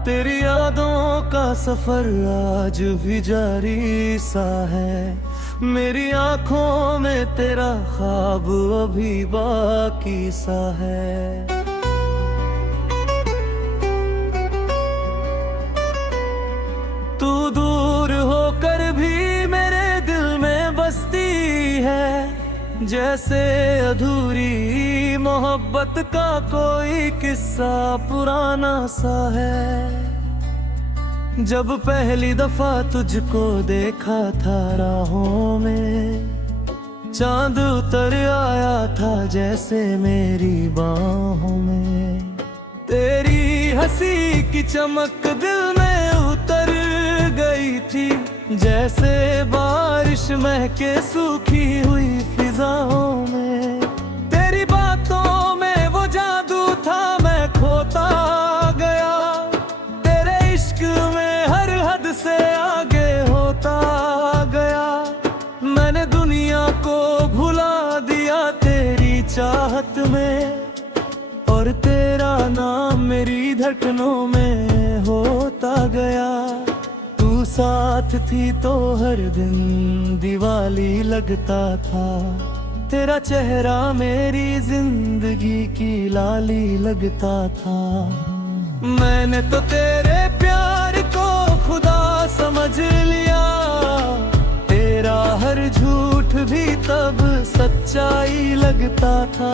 तेरी यादों का सफर आज भी जारी सा है। मेरी आंखों में तेरा ख्वाब अभी बाकी सा है। तू दूर होकर भी मेरे दिल में बसती है, जैसे अधूरी मोहब्बत का कोई किस्सा पुराना सा है। जब पहली दफा तुझको देखा था राहों में, चांद उतर आया था जैसे मेरी बाहों में। तेरी हंसी की चमक दिल में उतर गई थी, जैसे बारिश महके सूखी हुई फिजाओं में। तेरी बातों में वो जादू था, मैं खोता गया तेरे इश्क में, हर हद से आगे होता गया। मैंने दुनिया को भुला दिया तेरी चाहत में, और तेरा नाम मेरी धड़कनों में होता गया। तू साथ थी तो हर दिन दिवाली लगता था, तेरा चेहरा मेरी जिंदगी की लाली लगता था। मैंने तो तेरे प्यार को खुदा समझ लिया, तेरा हर झूठ भी तब सच्चाई लगता था।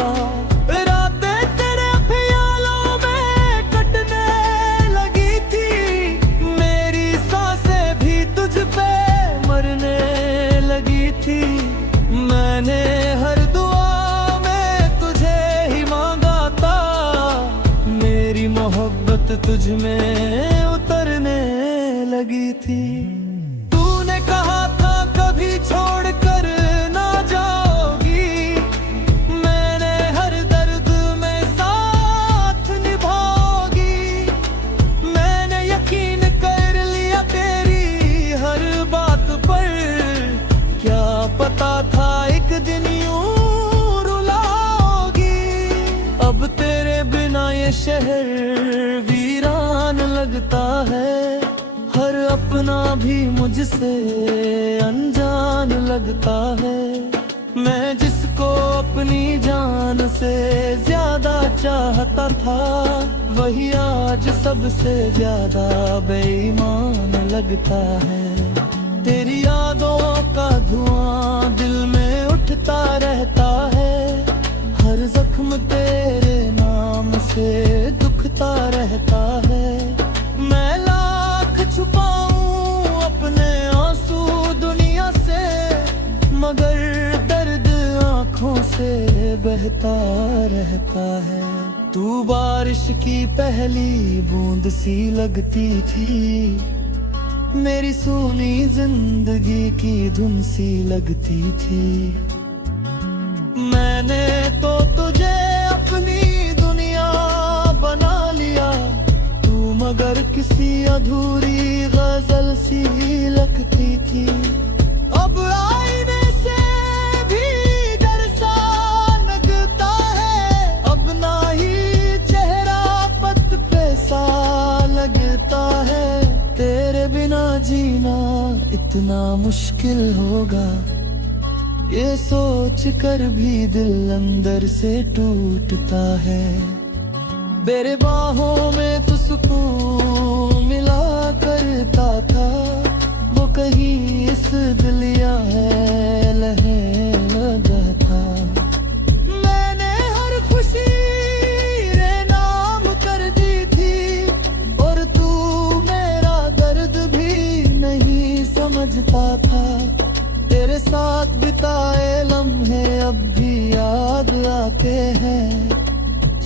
रातें तेरे ख्यालों में कटने लगी थी, मेरी सांसें भी तुझ पे मरने लगी थी। मैंने हर दुआ में तुझे ही मांगा था, मेरी मोहब्बत तुझ में उतरने लगी थी। तूने कहा था कभी छोड़ कर ना जाओगी, मैंने हर दर्द में साथ निभाओगी। मैंने यकीन कर लिया तेरी हर बात पर, क्या पता था एक दिन यूं रुलाओगी। अब तेरे बिना ये शहर वीरान लगता है, हर अपना भी मुझसे अनजान लगता है। मैं जिसको अपनी जान से ज्यादा चाहता था, वही आज सबसे ज्यादा बेईमान लगता है। तेरी यादों का धुआं दिल में उठता रहता है, हर जख्म तेरे नाम से दुखता रहता है। मैं लाख छुपाऊं अपने आंसू दुनिया से, मगर दर्द आंखों से बहता रहता है। तू बारिश की पहली बूंद सी लगती थी, मेरी सूनी जिंदगी की धुन सी लगती थी। मैंने तो तुझे अपनी दुनिया बना लिया, तू मगर किसी अधूरी गजल सी लगती थी। अब आईने से भी डर सा लगता है, अब ना ही चेहरा पत पे सा लगता है। तेरे बिना जीना इतना मुश्किल होगा, ये सोच कर भी दिल अंदर से टूटता है। मेरे बाहों में तो सुकून मिला करता था, वो कहीं इस दिल या है लहे लगा था। मैंने हर खुशी रे नाम कर दी थी, और तू मेरा दर्द भी नहीं समझता था। तेरे साथ बिताए लम्हे अब भी याद आते हैं,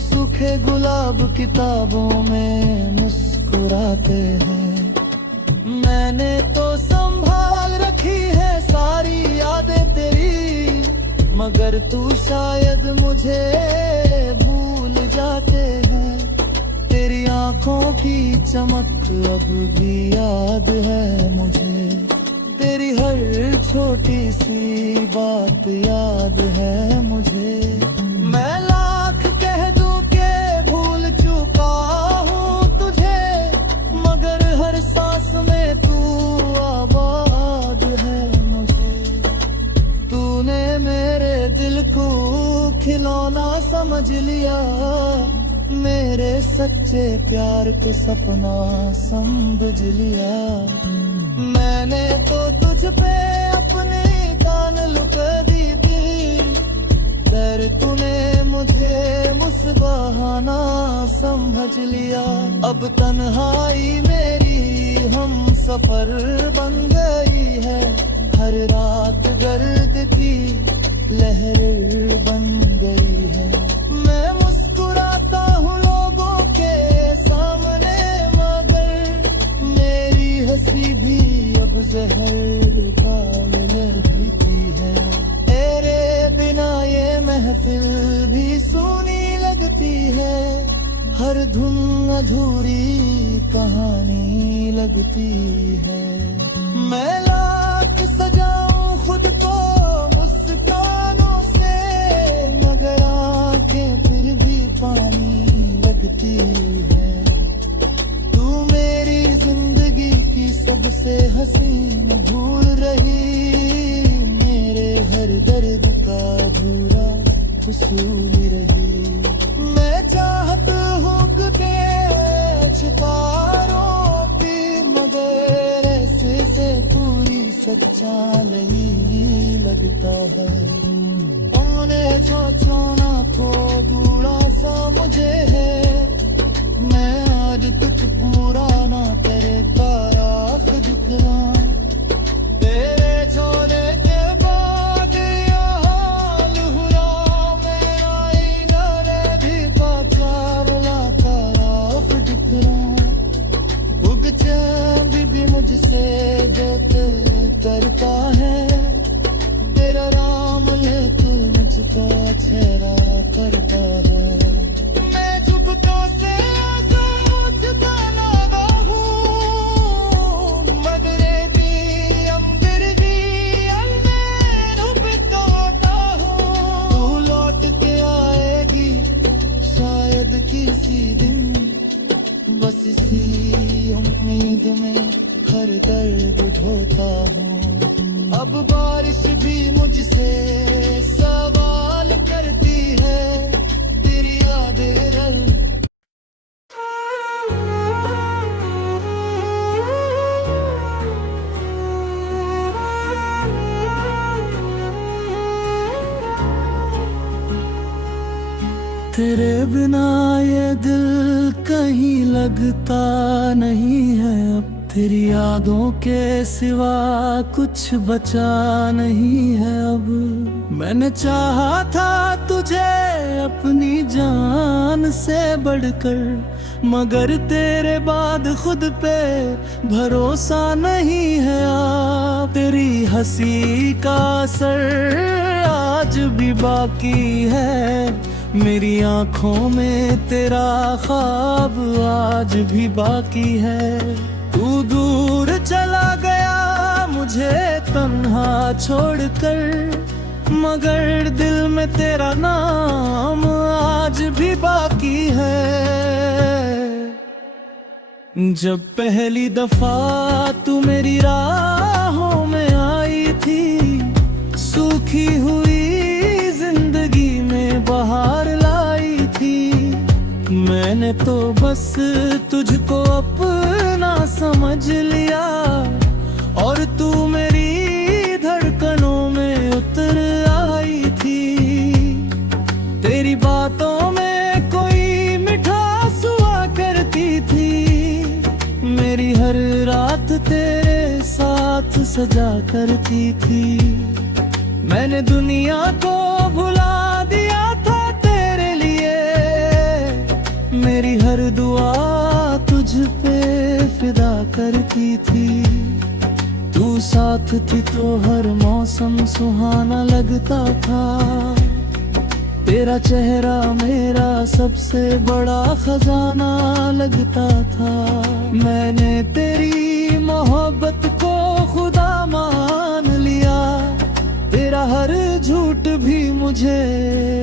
सूखे गुलाब किताबों में मुस्कुराते हैं। मैंने तो संभाल रखी है सारी यादें तेरी, मगर तू शायद मुझे भूल जाते हैं। तेरी आंखों की चमक अब भी याद है मुझे, तेरी हर छोटी सी बात याद है मुझे। मैं लाख कह दूं के भूल चुका हूँ तुझे, समझ लिया, मेरे सच्चे प्यार को सपना समझ लिया। मैंने तो तुझ पे अपनी जान लुटा दी थी, डर तूने मुझे मुस्बहाना समझ लिया। अब तन्हाई मेरी हम सफर बन गई है, हर रात दर्द की लहर बन गई है। मैं मुस्कुराता हूँ लोगों के सामने, मगर मेरी हंसी भी अब जहर का लगती है। तेरे बिना ये महफिल भी सुनी लगती है, हर धुन अधूरी कहानी लगती है। मैं लाख सजाऊं खुद को मुस्कानों से, मगर आंखें फिर भी पानी लगती है। तू मेरी जिंदगी की सबसे हसीन भूल रही, मेरे हर दर्द का अधूरा हुसूल रही। मैं चाहता हूँ कि छिपारो भी, मगर ऐसे से पूरी सच्चा नहीं लगता है। उन्होंने जो छाना तो बुरा सा मुझे है, मैं आज कुछ पूरा ना तेरे ताराफ दिखला। तेरे छोड़े के बाद यह हाल हुआ, मेरा इधर भी पाचार लाता राफ दिखला। उग चाँद भी मुझसे देते करता है, तेरा राम लेके मुझको चेहरा करता है। मैं झुकता से सोचता ना हूँ, मगरे भी अंबर भी अंधेर बिताता हूँ। तू लौट के आएगी शायद किसी दिन, बस इसी उम्मीद में हर दर्द ढोता हूँ। अब बारिश भी मुझसे सवाल करती है, तेरी यादें रल। तेरे बिना ये दिल कहीं लगता नहीं है अब, तेरी यादों के सिवा कुछ बचा नहीं है अब। मैंने चाहा था तुझे अपनी जान से बढ़कर, मगर तेरे बाद खुद पे भरोसा नहीं है अब। तेरी हंसी का असर आज भी बाकी है, मेरी आंखों में तेरा ख्वाब आज भी बाकी है। तू दूर चला गया मुझे तन्हा छोड़कर, मगर दिल में तेरा नाम आज भी बाकी है। जब पहली दफा तू मेरी राहों में आई थी, सूखी हुई जिंदगी में बहार लाई थी। मैंने तो बस तुझको अपना समझ लिया, और तू मेरी धड़कनों में उतर आई थी। तेरी बातों में कोई मिठास हुआ करती थी, मेरी हर रात तेरे साथ सजा करती थी। मैंने दुनिया को भुला दिया था तेरे लिए, मेरी हर दुआ तुझ पे फिदा करती थी। तू साथ थी तो हर मौसम सुहाना लगता था, तेरा चेहरा मेरा सबसे बड़ा खजाना लगता था। मैंने तेरी मोहब्बत को खुदा मान लिया, तेरा हर झूठ भी मुझे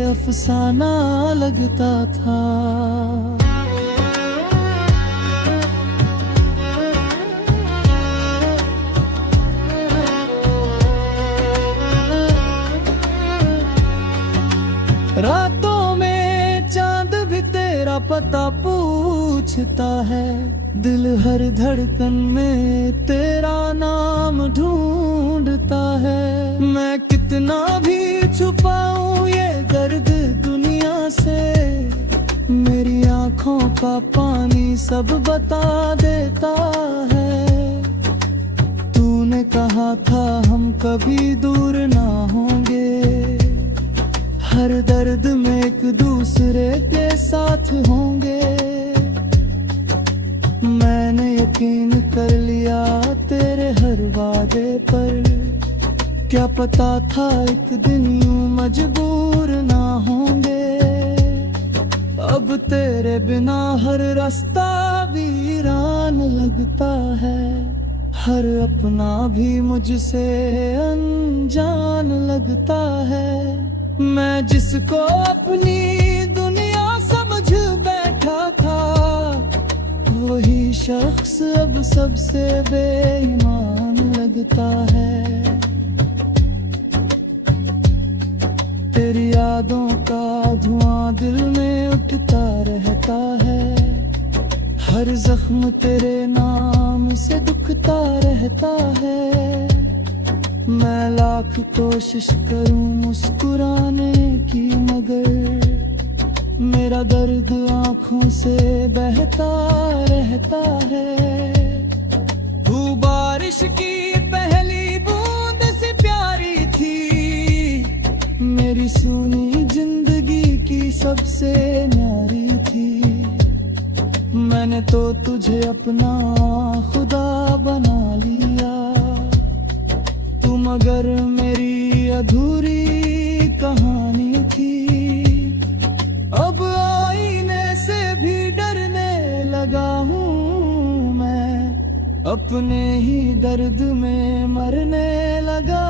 अफसाना लगता था। रातों में क्या पता पूछता है। दिल हर धड़कन में तेरा नाम ढूंढता है। मैं कितना भी छुपाऊं ये दर्द दुनिया से, मेरी आंखों का पानी सब बता देता है। तूने कहा था हम कभी दूर ना होंगे, हर दर्द में एक दूसरे के साथ होंगे। मैंने यकीन कर लिया तेरे हर वादे पर, क्या पता था एक दिन यूं मजबूर ना होंगे। अब तेरे बिना हर रास्ता वीरान लगता है, हर अपना भी मुझसे अनजान लगता है। मैं जिसको अपनी दुनिया समझ बैठा था, वही शख्स अब सबसे बेईमान लगता है। तेरी यादों का धुआं दिल में उठता रहता है, हर जख्म तेरे नाम से दुखता रहता है। मैं लाख कोशिश करूं मुस्कुराने की, मगर मेरा दर्द आंखों से बहता रहता है। तू बारिश की पहली बूंद से प्यारी थी, मेरी सुनी जिंदगी की सबसे न्यारी थी। मैंने तो तुझे अपना खुदा बना लिया, तू मगर मेरी अधूरी कहानी थी। अब आईने से भी डरने लगा हूँ मैं, अपने ही दर्द में मरने लगा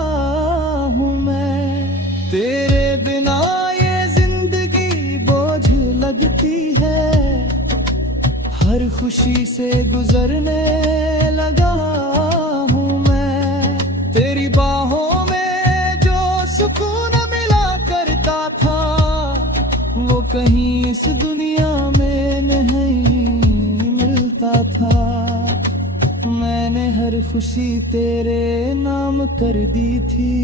हूँ मैं। तेरे बिना ये जिंदगी बोझ लगती है, हर खुशी से गुजरने लगा हूँ मैं। तेरी बाहों में जो सुकून मिला करता था, वो कहीं इस दुनिया में नहीं मिलता था। मैंने हर खुशी तेरे नाम कर दी थी,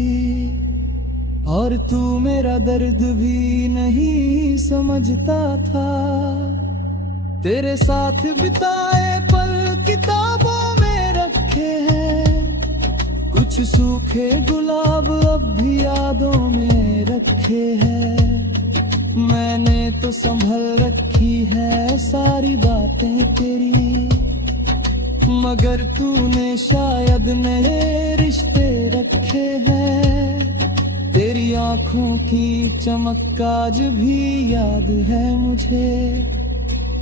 और तू मेरा दर्द भी नहीं समझता था। तेरे साथ बिताए पल किताबों में रखे हैं, कुछ सूखे गुलाब अब भी यादों में रखे हैं। मैंने तो संभल रखी है सारी बातें तेरी, मगर तूने शायद नए रिश्ते रखे हैं। तेरी आंखों की चमक आज भी याद है मुझे,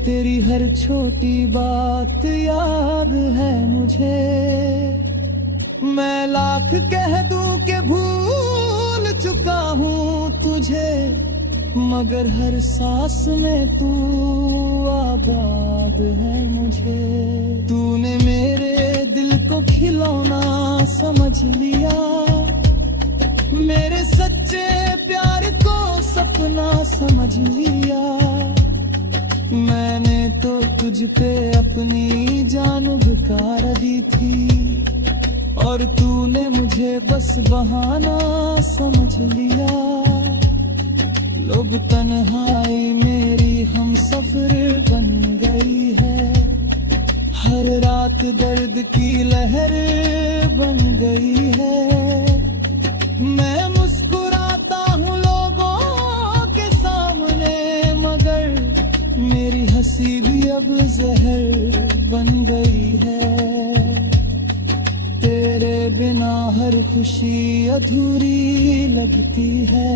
तेरी हर छोटी बात याद है मुझे। मैं लाख कह दूं कि भूल चुका हूँ तुझे, मगर हर सांस में तू आबाद है मुझे। तूने मेरे दिल को खिलौना समझ लिया, मेरे सच्चे प्यार को सपना समझ लिया। मैंने तो तुझ पे अपनी जान बुकार दी थी, और तूने मुझे बस बहाना समझ लिया। लोग तन्हाई मेरी हम सफर बन गई है, हर रात दर्द की लहर बन गई है। मैं मुस्कुराता हूँ लोगों के सामने, मगर मेरी हंसी भी अब जहर बन गई है। तेरे बिना हर खुशी अधूरी लगती है,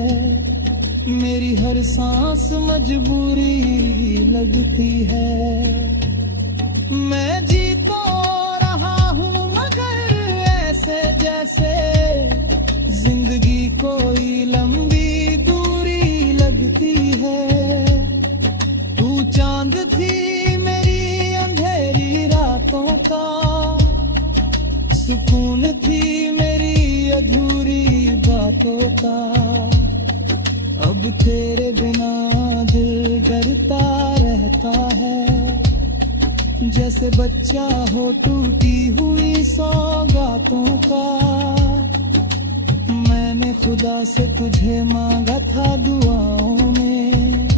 मेरी हर सांस मजबूरी लगती है। मैं जी तो रहा हूँ मगर ऐसे जैसे जिंदगी कोई लंबी दूरी लगती है। तू चांद थी मेरी अंधेरी रातों का, सुकून थी मेरी अधूरी बातों का। अब तेरे बिना दिल डरता रहता जैसे बच्चा हो टूटी हुई सौगातों का। मैंने खुदा से तुझे मांगा था दुआओं में,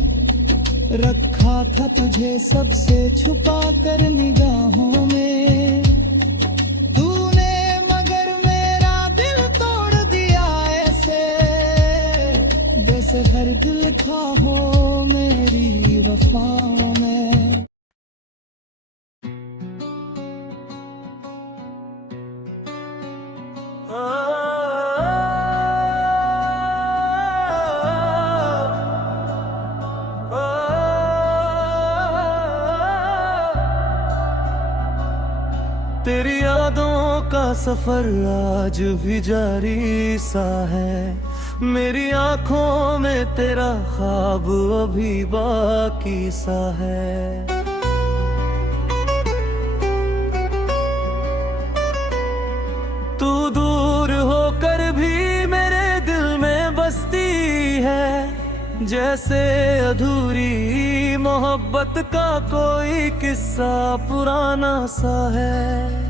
रखा था तुझे सबसे छुपा कर निगाहों में। तूने मगर मेरा दिल तोड़ दिया ऐसे, जैसे हर दिल था हो मेरी वफाओं में। तेरी यादों का सफर आज भी जारी सा है, मेरी आंखों में तेरा ख्वाब अभी बाकी सा है। तू दूर होकर भी मेरे दिल में बसती है, जैसे अधूरी मोहब्बत का कोई किस्सा पुराना सा है।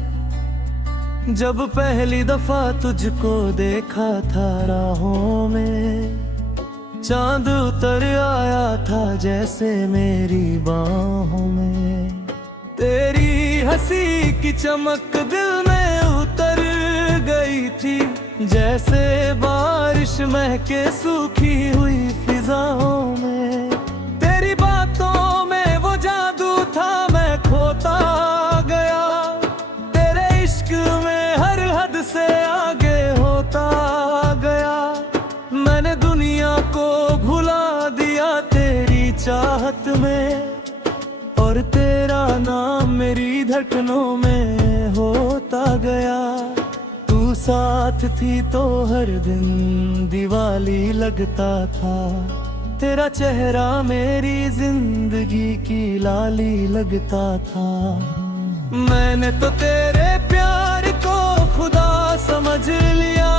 जब पहली दफा तुझको देखा था राहों में, चांद उतर आया था जैसे मेरी बाहों में। तेरी हंसी की चमक दिल में उतर गई थी, जैसे बारिश महके सूखी हुई फिजाओं में। तेरी बातों में वो जादू था, मैं खोता गया तेरे इश्क में, हर हद से आगे होता गया। मैंने दुनिया को भुला दिया तेरी चाहत में, और तेरा नाम मेरी धड़कनों में होता गया। तू साथ थी तो हर दिन दिवाली लगता था, तेरा चेहरा मेरी जिंदगी की लाली लगता था। मैंने तो तेरे प्यार को खुदा समझ लिया,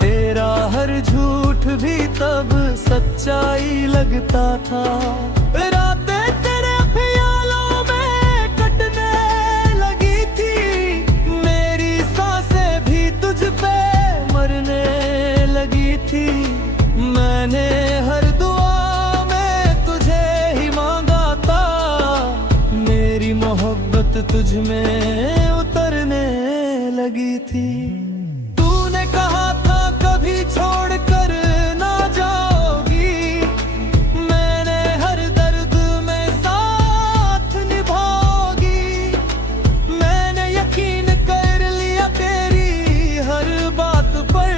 तेरा हर झूठ भी तब सच्चाई लगता था। रातें तेरे ख्यालों में कटने लगी थी, मेरी सांसें भी तुझ पे मरने लगी थी। मैंने हर दुआ में तुझे ही मांगा था, मेरी मोहब्बत तुझ में उतरने लगी थी। तूने कहा था कभी छोड़ कर ना जाओगी, मैंने हर दर्द में साथ निभाओगी। मैंने यकीन कर लिया तेरी हर बात पर,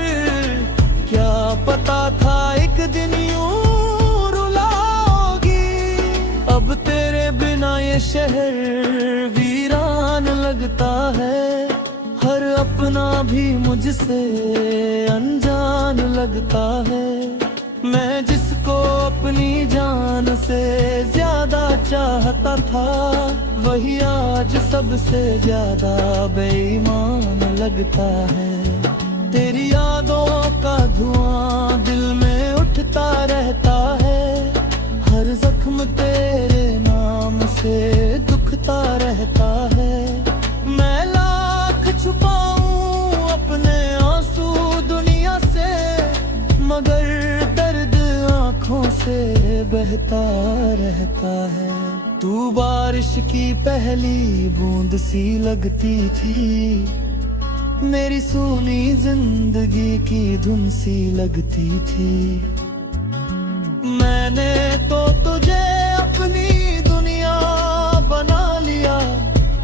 क्या पता था एक दिन यूं रुलाओगी। अब तेरे बिना ये शहर वीरान लगता है, हर अपना भी मुझसे अनजान लगता है। मैं जिसको अपनी जान से ज्यादा चाहता था, वही आज सबसे ज्यादा बेईमान लगता है। तेरी यादों का धुआं दिल में उठता रहता है, हर जख्म तेरे नाम से दुखता रहता है। मैं लाख छुपाऊं अपने आंसू दुनिया से, मगर दर्द आंखों से बहता रहता है। तू बारिश की पहली बूंद सी लगती थी, मेरी सूनी जिंदगी की धुन सी लगती थी। मैंने तो तुझे अपनी दुनिया बना लिया,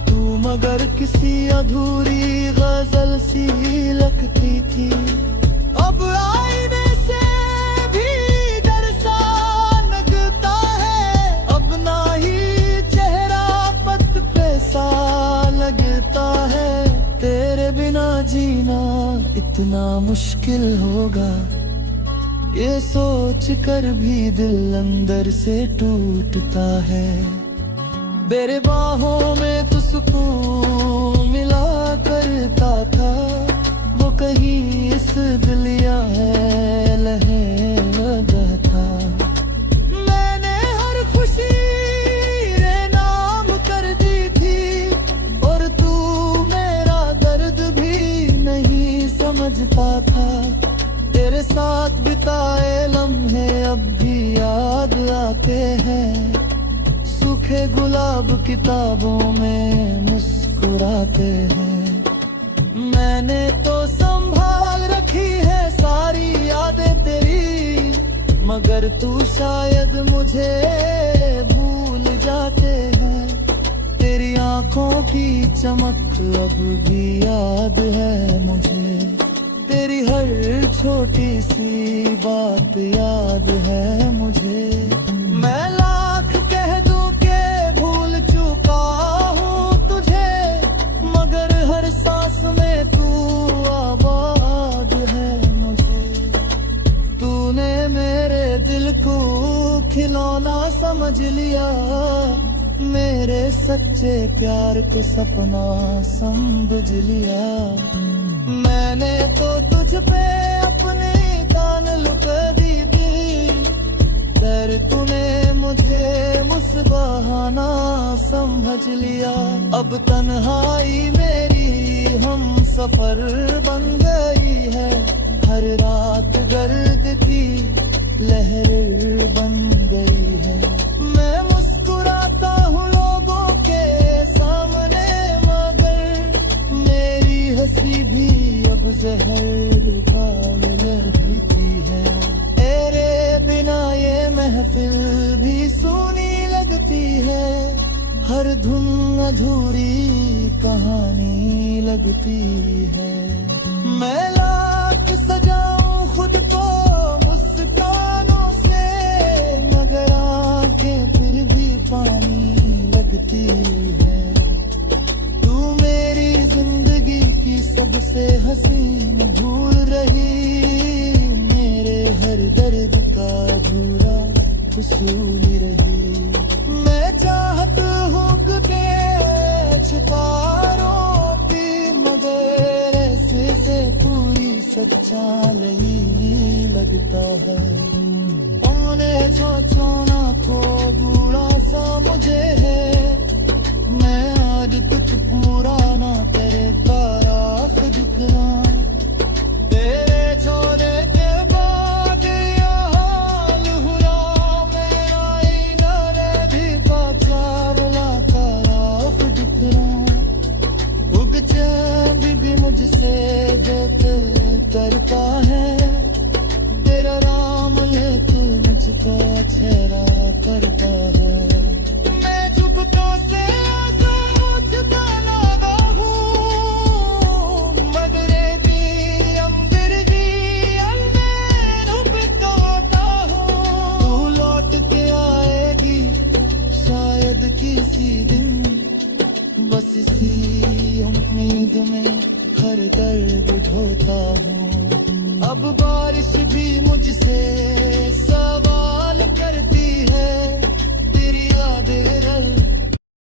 तू मगर किसी अधूरी गजल सी लगती थी। अब आईने से भी डर सा लगता है, अब ना ही चेहरा पत पे सा लगता है। तेरे बिना जीना इतना मुश्किल होगा, ये सोच कर भी दिल अंदर से टूटता है। मेरे बाहों में तो सुकून मिला करता था, वो कहीं इस दिल या है लहे लगा था। मैंने हर खुशी रे नाम कर दी सूखे गुलाब किताबों में मुस्कुराते हैं। मैंने तो संभाल रखी है सारी यादें तेरी, मगर तू शायद मुझे भूल जाते हैं। तेरी आंखों की चमक अब भी याद है मुझे, तेरी हर छोटी सी बात याद है मुझे। मैं लाख कह दूं के भूल चुका हूँ तुझे, मगर हर सांस में तू आबाद है मुझे। तूने मेरे दिल को खिलौना समझ लिया, मेरे सच्चे प्यार को सपना समझ लिया। मैंने तो तुझ पे अपनी जान लुटा दी थी, डर तूने मुझे मुस्बहाना समझ लिया। अब तन्हाई मेरी हम सफर बन गई है, हर रात गर्द की लहर बन गई है। मैं मुस्कुराता हूँ लोगों के सामने, मगर मेरी हंसी भी अब जहर का लगती है। तेरे बिना ये महफिल भी सुनी लगती है, हर धुन अधूरी कहानी लगती है। मैं लाख सजाऊं खुद को मुस्कानों से, मगर आंखें फिर भी पानी लगती है। तू मेरी जिंदगी की सबसे हसीन भूल रही, मेरे हर दर्द का अधूरा हुसूल रही। मैं चाहत हूँ कि छिपारों की, मगर ऐसे से पूरी सच्चाई लगता है। उन्हें सोचो ना तो बुरा सा मुझे है, मैं आज कुछ पुराना तेरे तरफ दिखना। तेरे छोड़े के बाद ये हाल हुआ मेरा, इधर भी पाचार ला तरफ दिखना। उग चैन भी मुझसे देते करता है, तेरा राम लेकिन मुझको छेड़ा करता है। मैं चुपतों से किसी दिन, बस इसी उम्मीद में हर दर्द ढोता हूँ। अब बारिश भी मुझसे सवाल करती है, तेरी यादें रल